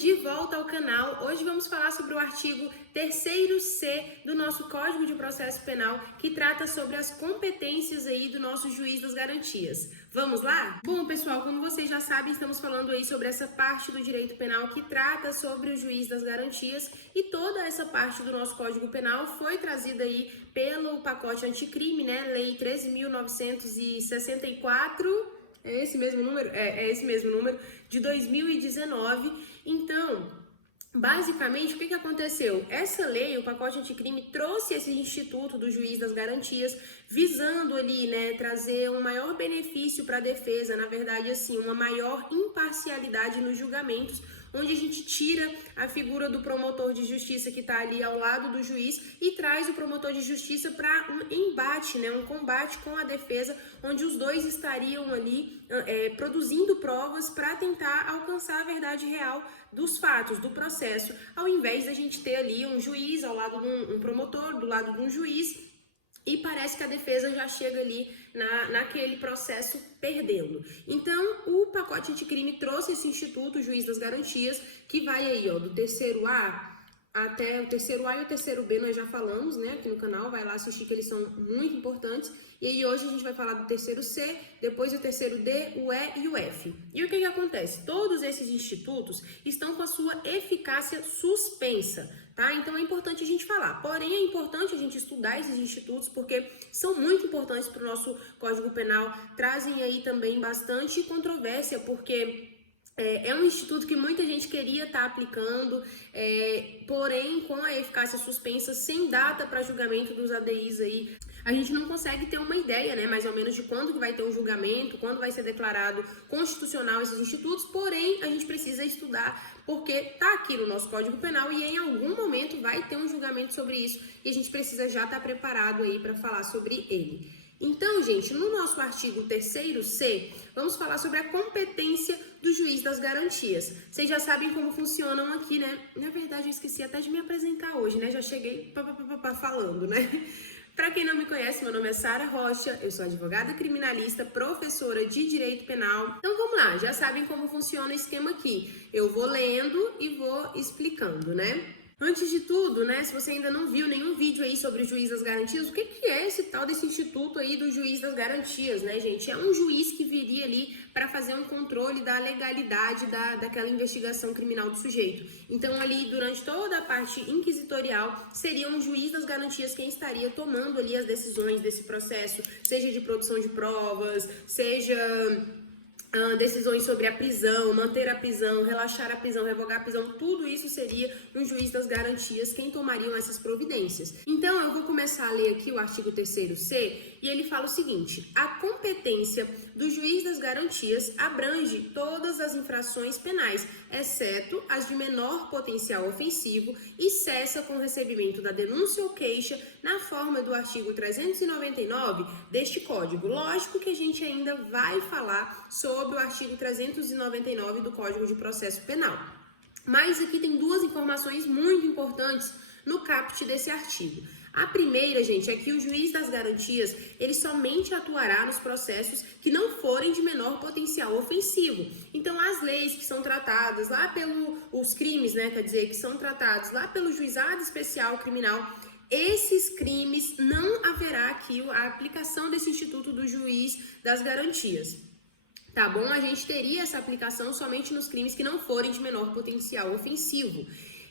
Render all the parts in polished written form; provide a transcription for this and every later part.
de volta ao canal. Hoje vamos falar sobre o artigo 3º-C do nosso Código de Processo Penal, que trata sobre as competências aí do nosso juiz das garantias. Vamos lá? Bom, pessoal, como vocês já sabem, estamos falando aí sobre essa parte do direito penal que trata sobre o juiz das garantias, e toda essa parte do nosso Código Penal foi trazida aí pelo pacote anticrime, né? Lei 13.964. É esse mesmo número? É esse mesmo número, de 2019. Então, basicamente, o que aconteceu? Essa lei, o pacote anticrime, trouxe esse instituto do juiz das garantias, visando ali, né, trazer um maior benefício para a defesa, na verdade, assim, uma maior imparcialidade nos julgamentos, onde a gente tira a figura do promotor de justiça que está ali ao lado do juiz e traz o promotor de justiça para um embate, né, um combate com a defesa, onde os dois estariam ali produzindo provas para tentar alcançar a verdade real dos fatos, do processo, ao invés da gente ter ali um juiz ao lado de um promotor, do lado de um juiz, e parece que a defesa já chega ali naquele processo perdendo. Então, o pacote anticrime trouxe esse instituto, o juiz das garantias, que vai aí, ó, do 3º-A até o 3º-A e o 3º-B nós já falamos, né, aqui no canal, vai lá assistir que eles são muito importantes. E aí hoje a gente vai falar do 3º-C, depois o 3º-D, o E e o F. E o que acontece? Todos esses institutos estão com a sua eficácia suspensa, tá? Então é importante a gente falar. Porém, é importante a gente estudar esses institutos porque são muito importantes para o nosso Código Penal, trazem aí também bastante controvérsia, porque é um instituto que muita gente queria estar aplicando, porém, com a eficácia suspensa, sem data para julgamento dos ADIs aí, a gente não consegue ter uma ideia, né, mais ou menos de quando que vai ter um julgamento, quando vai ser declarado constitucional esses institutos, porém, a gente precisa estudar, porque tá aqui no nosso Código Penal e em algum momento vai ter um julgamento sobre isso e a gente precisa já estar preparado aí para falar sobre ele. Então, gente, no nosso artigo 3º-C, vamos falar sobre a competência do juiz das garantias. Vocês já sabem como funcionam aqui, né? Na verdade, eu esqueci até de me apresentar hoje, né? Já cheguei falando, né? Para quem não me conhece, meu nome é Sara Rocha, eu sou advogada criminalista, professora de Direito Penal. Então vamos lá, já sabem como funciona o esquema aqui. Eu vou lendo e vou explicando, né? Antes de tudo, né, se você ainda não viu nenhum vídeo aí sobre o juiz das garantias, o que é esse tal desse instituto aí do juiz das garantias, né, gente? É um juiz que viria ali para fazer um controle da legalidade daquela investigação criminal do sujeito. Então, ali, durante toda a parte inquisitorial, seria um juiz das garantias quem estaria tomando ali as decisões desse processo, seja de produção de provas, seja decisões sobre a prisão, manter a prisão, relaxar a prisão, revogar a prisão, tudo isso seria um juiz das garantias quem tomariam essas providências. Então, eu vou começar a ler aqui o artigo 3º-C e ele fala o seguinte: a competência do juiz das garantias abrange todas as infrações penais, exceto as de menor potencial ofensivo, e cessa com o recebimento da denúncia ou queixa na forma do artigo 399 deste Código. Lógico que a gente ainda vai falar sobre o artigo 399 do Código de Processo Penal. Mas aqui tem duas informações muito importantes no caput desse artigo. A primeira, gente, é que o juiz das garantias, ele somente atuará nos processos que não forem de menor potencial ofensivo. Então, as leis que são tratadas lá os crimes, né, quer dizer, que são tratados lá pelo Juizado Especial Criminal, esses crimes não haverá aqui a aplicação desse instituto do juiz das garantias. Tá bom? A gente teria essa aplicação somente nos crimes que não forem de menor potencial ofensivo.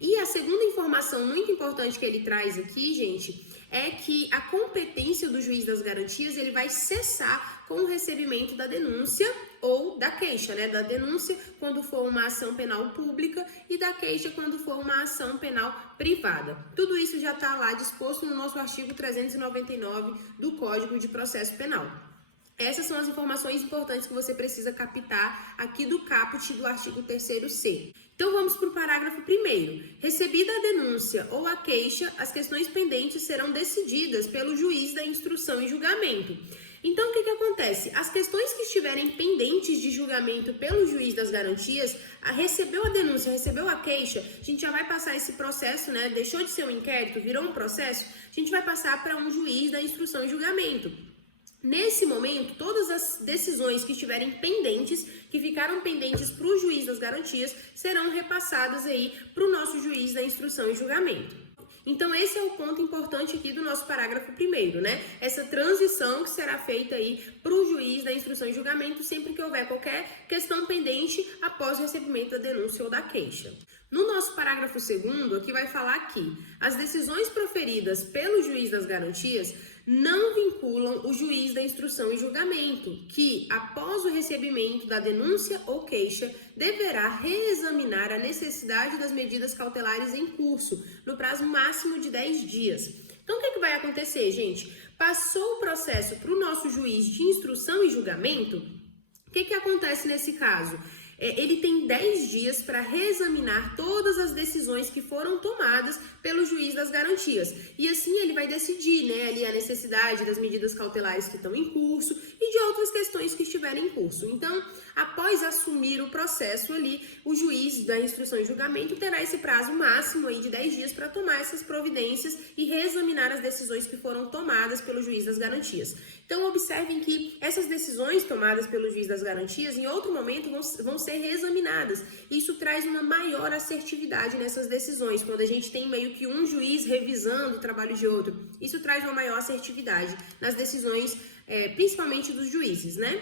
E a segunda informação muito importante que ele traz aqui, gente, é que a competência do juiz das garantias, ele vai cessar com o recebimento da denúncia ou da queixa, né? Da denúncia quando for uma ação penal pública e da queixa quando for uma ação penal privada. Tudo isso já está lá disposto no nosso artigo 399 do Código de Processo Penal. Essas são as informações importantes que você precisa captar aqui do caput do artigo 3º-C. Então vamos para o parágrafo 1º. Recebida a denúncia ou a queixa, as questões pendentes serão decididas pelo juiz da instrução e julgamento. Então o que acontece? As questões que estiverem pendentes de julgamento pelo juiz das garantias, recebeu a denúncia, recebeu a queixa, a gente já vai passar esse processo, né? Deixou de ser um inquérito, virou um processo, a gente vai passar para um juiz da instrução e julgamento. Nesse momento, todas as decisões que estiverem pendentes, que ficaram pendentes para o juiz das garantias, serão repassadas aí para o nosso juiz da instrução e julgamento. Então, esse é o ponto importante aqui do nosso parágrafo 1º, né? Essa transição que será feita aí para o juiz da instrução e julgamento sempre que houver qualquer questão pendente após o recebimento da denúncia ou da queixa. No nosso parágrafo 2º, aqui vai falar que as decisões proferidas pelo juiz das garantias não vinculam o juiz da instrução e julgamento, que, após o recebimento da denúncia ou queixa, deverá reexaminar a necessidade das medidas cautelares em curso, no prazo máximo de 10 dias. Então, o que vai acontecer, gente? Passou o processo para o nosso juiz de instrução e julgamento, o que acontece nesse caso? Ele tem 10 dias para reexaminar todas as decisões que foram tomadas pelo juiz das garantias. E assim ele vai decidir, né, ali a necessidade das medidas cautelares que estão em curso e de outras questões que estiverem em curso. Então, após assumir o processo ali, o juiz da instrução e julgamento terá esse prazo máximo aí de 10 dias para tomar essas providências e reexaminar as decisões que foram tomadas pelo juiz das garantias. Então, observem que essas decisões tomadas pelo juiz das garantias, em outro momento, vão ser reexaminadas. Isso traz uma maior assertividade nessas decisões, quando a gente tem meio que um juiz revisando o trabalho de outro. Isso traz uma maior assertividade nas decisões, principalmente dos juízes, né?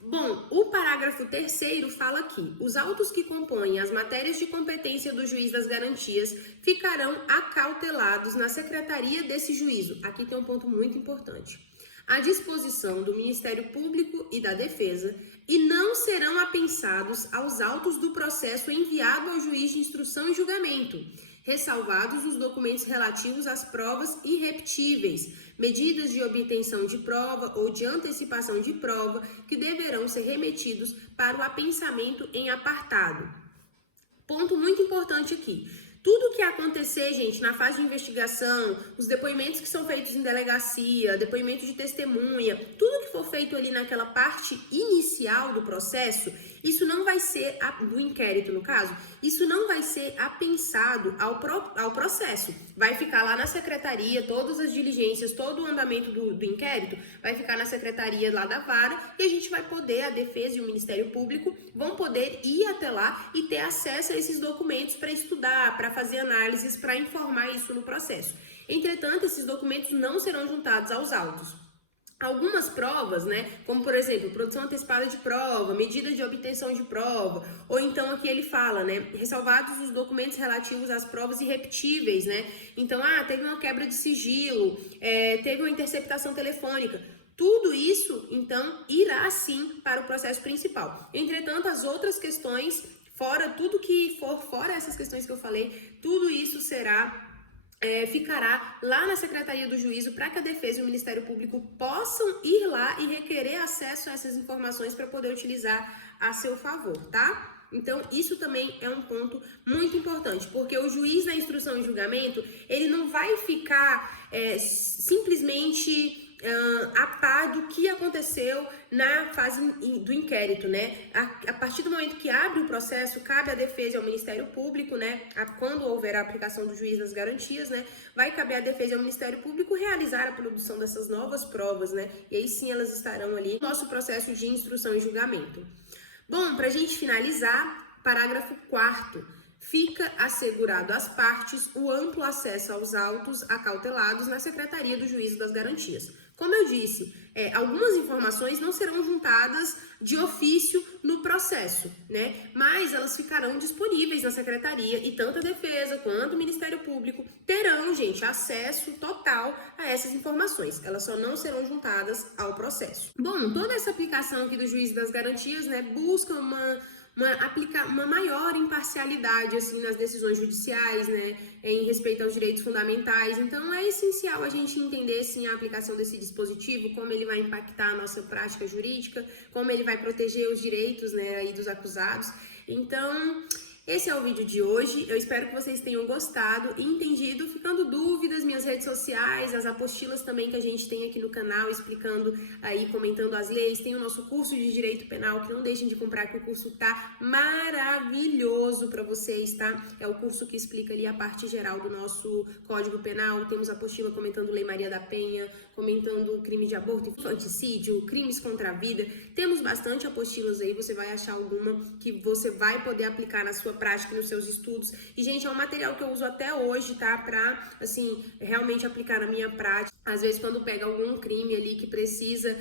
Bom, o parágrafo 3º fala que os autos que compõem as matérias de competência do juiz das garantias ficarão acautelados na secretaria desse juízo. Aqui tem um ponto muito importante. À disposição do Ministério Público e da Defesa e não serão apensados aos autos do processo enviado ao juiz de instrução e julgamento, ressalvados os documentos relativos às provas irrepetíveis, medidas de obtenção de prova ou de antecipação de prova que deverão ser remetidos para o apensamento em apartado. Ponto muito importante aqui. Tudo que acontecer, gente, na fase de investigação, os depoimentos que são feitos em delegacia, depoimento de testemunha, tudo que for feito ali naquela parte inicial do processo, isso não vai ser, do inquérito no caso, isso não vai ser apensado ao processo. Vai ficar lá na secretaria, todas as diligências, todo o andamento do inquérito, vai ficar na secretaria lá da vara e a gente vai poder, a defesa e o Ministério Público vão poder ir até lá e ter acesso a esses documentos para estudar, para fazer análises, para informar isso no processo. Entretanto, esses documentos não serão juntados aos autos. Algumas provas, né, como por exemplo, produção antecipada de prova, medida de obtenção de prova, ou então aqui ele fala, né, ressalvados os documentos relativos às provas irrepetíveis, né, então, teve uma quebra de sigilo, teve uma interceptação telefônica, tudo isso, então, irá sim para o processo principal. Entretanto, as outras questões, fora tudo que for fora essas questões que eu falei, tudo isso ficará lá na Secretaria do Juízo para que a Defesa e o Ministério Público possam ir lá e requerer acesso a essas informações para poder utilizar a seu favor, tá? Então, isso também é um ponto muito importante, porque o juiz da instrução e julgamento, ele não vai ficar simplesmente a par do que aconteceu na fase do inquérito, né? A partir do momento que abre o processo, cabe à defesa e ao Ministério Público, né? Quando houver a aplicação do juiz das garantias, né? Vai caber à defesa e ao Ministério Público realizar a produção dessas novas provas, né? E aí sim elas estarão ali no nosso processo de instrução e julgamento. Bom, para a gente finalizar, parágrafo 4º. Fica assegurado às partes o amplo acesso aos autos acautelados na Secretaria do Juízo das Garantias. Como eu disse, algumas informações não serão juntadas de ofício no processo, né? Mas elas ficarão disponíveis na Secretaria e tanto a Defesa quanto o Ministério Público terão, gente, acesso total a essas informações. Elas só não serão juntadas ao processo. Bom, toda essa aplicação aqui do Juízo das Garantias, né, busca uma maior imparcialidade assim nas decisões judiciais, né, em respeito aos direitos fundamentais. Então é essencial a gente entender sim a aplicação desse dispositivo, como ele vai impactar a nossa prática jurídica, como ele vai proteger os direitos, né, aí dos acusados. Então Esse é o vídeo de hoje, eu espero que vocês tenham gostado e entendido. Ficando dúvidas, minhas redes sociais, as apostilas também que a gente tem aqui no canal, explicando aí, comentando as leis, tem o nosso curso de Direito Penal, que não deixem de comprar, que o curso tá maravilhoso para vocês, tá? É o curso que explica ali a parte geral do nosso Código Penal, temos a apostila comentando Lei Maria da Penha, comentando crime de aborto, infanticídio, crimes contra a vida, temos bastante apostilas aí, você vai achar alguma que você vai poder aplicar na sua prática, nos seus estudos. E, gente, é um material que eu uso até hoje, tá? Pra, assim, realmente aplicar na minha prática. Às vezes, quando pega algum crime ali que precisa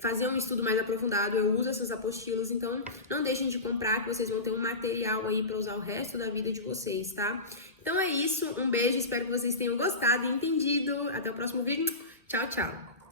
fazer um estudo mais aprofundado, eu uso essas apostilas. Então, não deixem de comprar, que vocês vão ter um material aí pra usar o resto da vida de vocês, tá? Então é isso, um beijo, espero que vocês tenham gostado e entendido. Até o próximo vídeo. Tchau, tchau!